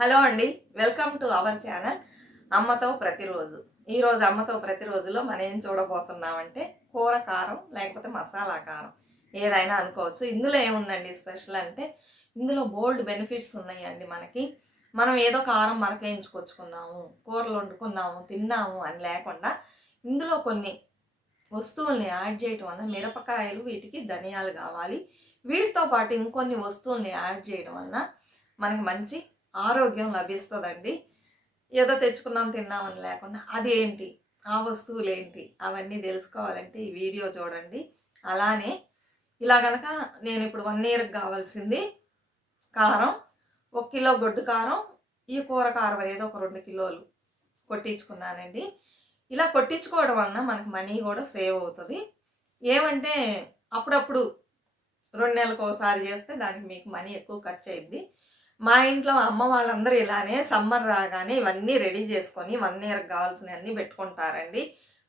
Hello అండి, welcome to our channel అమ్మతో ప్రతిరోజు. ఈరోజు అమ్మతో ప్రతిరోజులో మనం ఏం చూడబోతున్నామంటే కూర కారం లేకపోతే మసాలా కారం ఏదైనా అనుకోవచ్చు. ఇందులో ఏముందండి స్పెషల్ అంటే ఇందులో బోల్డ్ బెనిఫిట్స్ ఉన్నాయండి. మనం ఏదో కారం మరకేయించుకొచ్చుకున్నాము, కూరలు వండుకున్నాము, తిన్నాము అని లేకుండా ఇందులో కొన్ని వస్తువుల్ని యాడ్ చేయటం వల్ల మిరపకాయలు, వీటికి ధనియాలు కావాలి. వీటితో పాటు ఇంకొన్ని వస్తువుల్ని యాడ్ చేయడం వలన మనకి మంచి ఆరోగ్యం లభిస్తుందండి. ఏదో తెచ్చుకున్నాం తిన్నామని లేకుండా అది ఏంటి, ఆ వస్తువులు ఏంటి, అవన్నీ తెలుసుకోవాలంటే ఈ వీడియో చూడండి. అలానే ఇలా కనుక నేను ఇప్పుడు 1 ఇయర్కి కావాల్సింది కారం, 1 కిలో గొడ్డు కారం, ఈ కూర కారం అనేది ఒక 2 కిలోలు కొట్టించుకున్నానండి. ఇలా కొట్టించుకోవడం వలన మనకు మనీ కూడా సేవ్ అవుతుంది. ఏమంటే అప్పుడప్పుడు 2 నెలలకు ఒకసారి చేస్తే దానికి మీకు మనీ ఎక్కువ ఖర్చు అయ్యిద్ది. మా ఇంట్లో అమ్మ వాళ్ళందరూ ఇలానే సమ్మర్ రాగానే ఇవన్నీ రెడీ చేసుకొని 1 ఇయర్కి కావాల్సినవన్నీ పెట్టుకుంటారండి.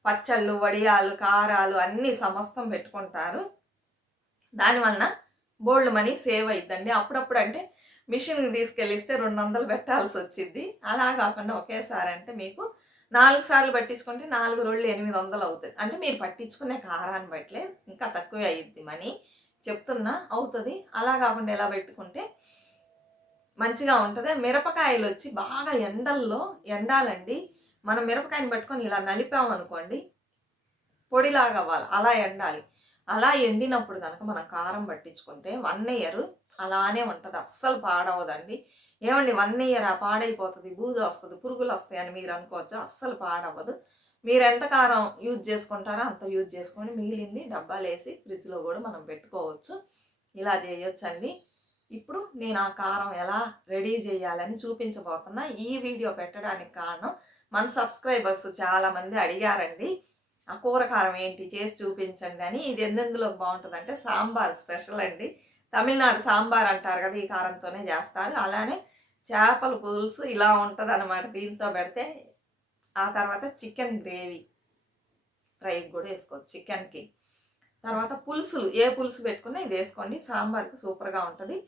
పచ్చళ్ళు, వడియాలు, కారాలు అన్నీ సమస్తం పెట్టుకుంటారు. దానివలన బోల్డ్ మనీ సేవ్ అయిద్దండి. అప్పుడప్పుడు అంటే మిషన్కి తీసుకెళ్ళిస్తే 200 పెట్టాల్సి వచ్చింది. అలా కాకుండా ఒకేసారి అంటే మీకు 4 సార్లు పట్టించుకుంటే 4 రోజులు 800 అవుతుంది. అంటే మీరు పట్టించుకునే కారాన్ని బట్లే ఇంకా తక్కువే అయ్యిద్ది మనీ, చెప్తున్నా అవుతుంది. అలా కాకుండా ఎలా పెట్టుకుంటే మంచిగా ఉంటుంది. మిరపకాయలు వచ్చి బాగా ఎండల్లో ఎండాలండి. మనం మిరపకాయని పట్టుకొని ఇలా నలిపామనుకోండి పొడిలాగా అవ్వాలి, అలా ఎండాలి. అలా ఎండినప్పుడు కనుక మనం కారం పట్టించుకుంటే 1 ఇయర్ అలానే ఉంటుంది, అస్సలు పాడవదండి. ఏమండి 1 ఇయర్ పాడైపోతుంది, బూజు వస్తుంది, పురుగులు వస్తాయి అని మీరు అనుకోవచ్చు. అస్సలు పాడవ్వదు. మీరు ఎంత కారం యూజ్ చేసుకుంటారో అంత యూజ్ చేసుకొని మిగిలింది డబ్బాలు వేసి ఫ్రిడ్జ్లో కూడా మనం పెట్టుకోవచ్చు. ఇలా చేయొచ్చండి. ఇప్పుడు నేను ఆ కారం ఎలా రెడీ చేయాలని చూపించబోతున్నా. ఈ వీడియో పెట్టడానికి కారణం మన సబ్స్క్రైబర్స్ చాలామంది అడిగారండి, ఆ కూర కారం ఏంటి చేసి చూపించండి అని. ఇది ఎందులో బాగుంటుందంటే సాంబార్ స్పెషల్ అండి. తమిళనాడు సాంబార్ అంటారు కదా, ఈ కారంతోనే చేస్తారు. అలానే చేపల పులుసు ఇలా ఉంటుంది అన్నమాట, దీంతో పెడితే. ఆ తర్వాత చికెన్ గ్రేవీ ఫ్రైకి కూడా వేసుకోవచ్చు చికెన్కి. తర్వాత పులుసులు ఏ పులుసు పెట్టుకున్నా ఇది వేసుకోండి, సాంబార్కి సూపర్గా ఉంటుంది.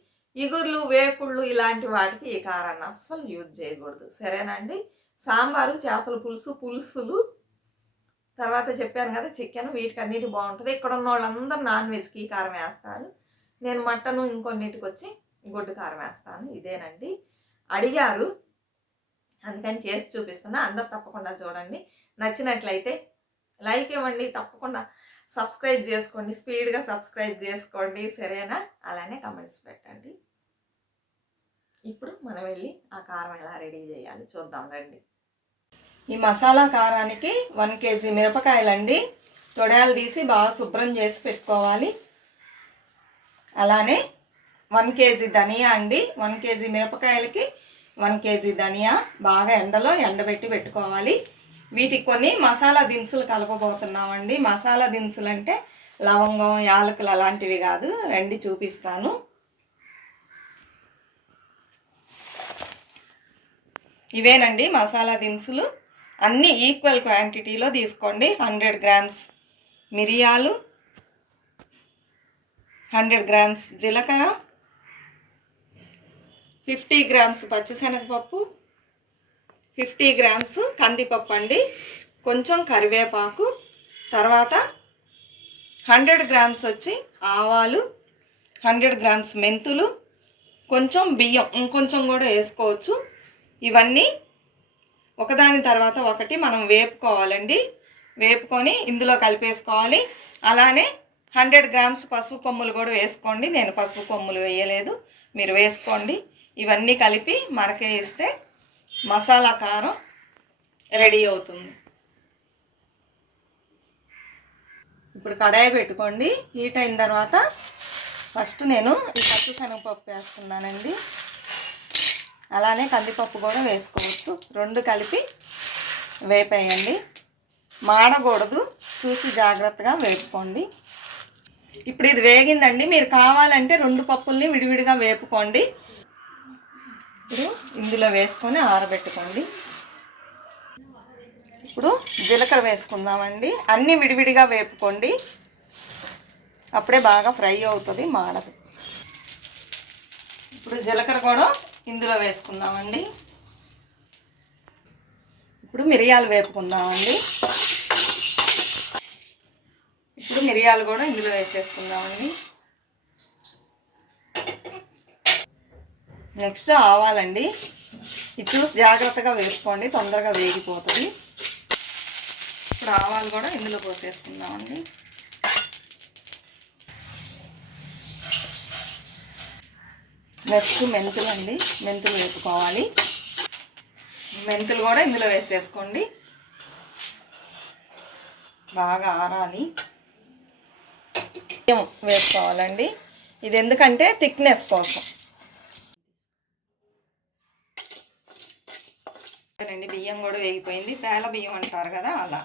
ఇగుర్లు, వేపుళ్ళు ఇలాంటి వాటికి ఈ కారాన్ని అస్సలు యూజ్ చేయకూడదు, సరేనండి. సాంబారు, చేపల పులుసు, పులుసులు, తర్వాత చెప్పాను కదా చికెన్, వీటికన్నిటి బాగుంటుంది. ఇక్కడ ఉన్న వాళ్ళందరూ నాన్ వెజ్కి ఈ కారం వేస్తారు. నేను మటను ఇంకొన్నిటికి వచ్చి గొడ్డు కారం వేస్తాను. ఇదేనండి, అడిగారు అందుకని చేసి చూపిస్తున్నా. అందరు తప్పకుండా చూడండి. నచ్చినట్లయితే లైక్ ఇవ్వండి, తప్పకుండా సబ్స్క్రైబ్ చేసుకోండి, స్పీడ్గా సబ్స్క్రైబ్ చేసుకోండి, సరేనా. అలానే కమెంట్స్ పెట్టండి. ఇప్పుడు మనం వెళ్ళి ఆ కారం ఎలా రెడీ చేయాలి చూద్దాం రండి. ఈ మసాలా కారానికి 1 కేజీ మిరపకాయలండి. తొడయాలు తీసి బాగా శుభ్రం చేసి పెట్టుకోవాలి. అలానే 1 కేజీ ధనియా అండి. 1 కేజీ మిరపకాయలకి 1 కేజీ ధనియా బాగా ఎండలో ఎండబెట్టి పెట్టుకోవాలి. వీటికి కొన్ని మసాలా దినుసులు కలపబోతున్నామండి. మసాలా దినుసులు అంటే లవంగం, యాలకులు అలాంటివి కాదు, రండి చూపిస్తాను. ఇవేనండి మసాలా దినుసులు. అన్నీ ఈక్వల్ క్వాంటిటీలో తీసుకోండి. 100 గ్రామ్స్ మిరియాలు, 100 గ్రామ్స్ జీలకర్ర, 50 గ్రామ్స్ పచ్చిశనగపప్పు, 50 గ్రామ్స్ కందిపప్పు అండి, కొంచెం కరివేపాకు, తర్వాత 100 గ్రామ్స్ వచ్చి ఆవాలు, 100 గ్రామ్స్ మెంతులు, కొంచెం బియ్యం ఇంకొంచెం కూడా వేసుకోవచ్చు. ఇవన్నీ ఒకదాని తర్వాత ఒకటి మనం వేపుకోవాలండి. వేపుకొని ఇందులో కలిపేసుకోవాలి. అలానే 100 గ్రామ్స్ పసుపు కొమ్ములు కూడా వేసుకోండి. నేను పసుపు కొమ్ములు వేయలేదు, మీరు వేసుకోండి. ఇవన్నీ కలిపి మరకేస్తే మసాలా కారం రెడీ అవుతుంది. ఇప్పుడు కడాయి పెట్టుకోండి. హీట్ అయిన తర్వాత ఫస్ట్ నేను ఈ పచ్చిశనగపప్పు వేస్తున్నానండి. అలానే కందిపప్పు కూడా వేసుకోవచ్చు. 2 కలిపి వేపేయండి. మాడకూడదు, చూసి జాగ్రత్తగా వేపుకోండి. ఇప్పుడు ఇది వేగిందండి. మీరు కావాలంటే 2 పప్పుల్ని విడివిడిగా వేపుకోండి. ఇప్పుడు ఇందులో వేసుకొని ఆరబెట్టుకోండి. ఇప్పుడు జీలకర్ర వేసుకుందామండి. అన్నీ విడివిడిగా వేపుకోండి, అప్పుడే బాగా ఫ్రై అవుతుంది, మాడదు. ఇప్పుడు జీలకర్ర కూడా ఇందులో వేసుకుందామండి. ఇప్పుడు మిరియాలు వేపుకుందామండి. ఇప్పుడు మిరియాలు కూడా ఇందులో వేసేసుకుందామండి. నెక్స్ట్ ఆవాలండి. ఇది చూసి జాగ్రత్తగా వేసుకోండి, తొందరగా వేగిపోతుంది. ఇప్పుడు ఆవాలు కూడా ఇందులో పోసేసుకుందామండి. నెక్స్ట్ మెంతులు అండి, మెంతులు వేసుకోవాలి. మెంతులు కూడా ఇందులో వేసేసుకోండి. బాగా ఆరాలి. బియ్యం వేసుకోవాలండి. ఇది ఎందుకంటే థిక్నెస్ కోసం. బియ్యం కూడా వేగిపోయింది, పేల బియ్యం అంటారు కదా అలా.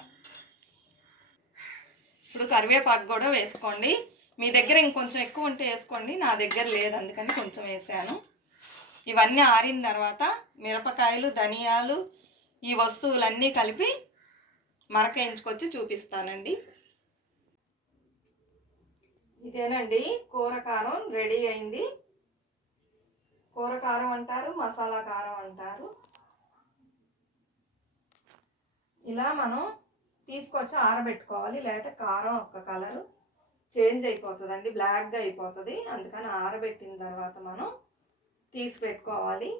ఇప్పుడు కరివేపాకు కూడా వేసుకోండి. మీ దగ్గర ఇంకొంచెం ఎక్కువ ఉంటే వేసుకోండి, నా దగ్గర లేదు అందుకని కొంచెం వేసాను. ఇవన్నీ ఆరిన తర్వాత మిరపకాయలు, ధనియాలు, ఈ వస్తువులన్నీ కలిపి మరకేయించుకొచ్చి చూపిస్తానండి. ఇదేనండి కూర కారం రెడీ అయింది. కూర కారం అంటారు, మసాలా కారం అంటారు. ఇలా మనం తీసుకొచ్చి ఆరబెట్టుకోవాలి, లేకపోతే కారం ఒక్క కలరు చేంజ్ అయిపోతుందండి, బ్లాక్గా అయిపోతుంది. అందుకని ఆరబెట్టిన తర్వాత మనం తీసి పెట్టుకోవాలి.